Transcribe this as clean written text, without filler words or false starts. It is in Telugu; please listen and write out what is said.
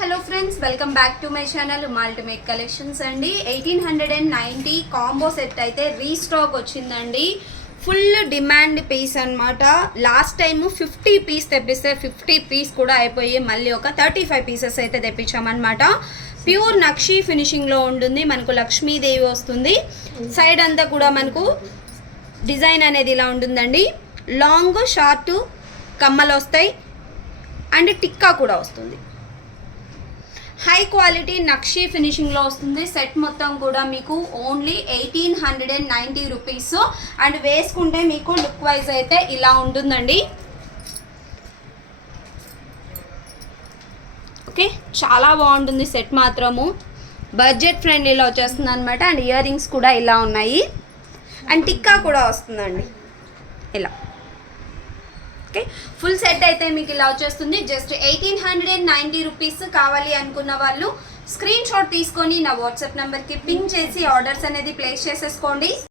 Hello friends, welcome back to my channel Multimake collections అండి. 1890 కాంబో సెట్ అయితే రీస్టాక్ వచ్చిందండి. ఫుల్ డిమాండ్ పీస్ అనమాట. లాస్ట్ టైము 50 పీస్ తెప్పిస్తే 50 పీస్ కూడా అయిపోయి మళ్ళీ ఒక 35 పీసెస్ అయితే తెప్పించామన్నమాట. ప్యూర్ నక్షి ఫినిషింగ్లో ఉంటుంది. మనకు లక్ష్మీదేవి వస్తుంది. సైడ్ అంతా కూడా మనకు డిజైన్ అనేది ఇలా ఉంటుందండి. లాంగ్ షార్ట్ కమ్మలు వస్తాయి అండ్ టిక్కా కూడా వస్తుంది. హై క్వాలిటీ నక్షి ఫినిషింగ్లో వస్తుంది. సెట్ మొత్తం కూడా మీకు ఓన్లీ 1890 రూపీస్. అండ్ వేసుకుంటే మీకు లుక్ వైజ్ అయితే ఇలా ఉంటుందండి. ఓకే, చాలా బాగుంటుంది సెట్ మాత్రము. బడ్జెట్ ఫ్రెండ్లీలో వచ్చేస్తుంది అనమాట. అండ్ ఇయర్ రింగ్స్ కూడా ఇలా ఉన్నాయి. అండ్ టిక్కా కూడా వస్తుందండి ఇలా. ఓకే, ఫుల్ సెట్ అయితే మీకు ఇలా వచ్చేస్తుంది. Just 1890 rupees. కావాలి అనుకున్న వాళ్ళు స్క్రీన్ షాట్ తీసుకొని నా వాట్సాప్ నెంబర్కి పిన్ చేసి ఆర్డర్స్ అనేది ప్లేస్ చేసేసుకోండి.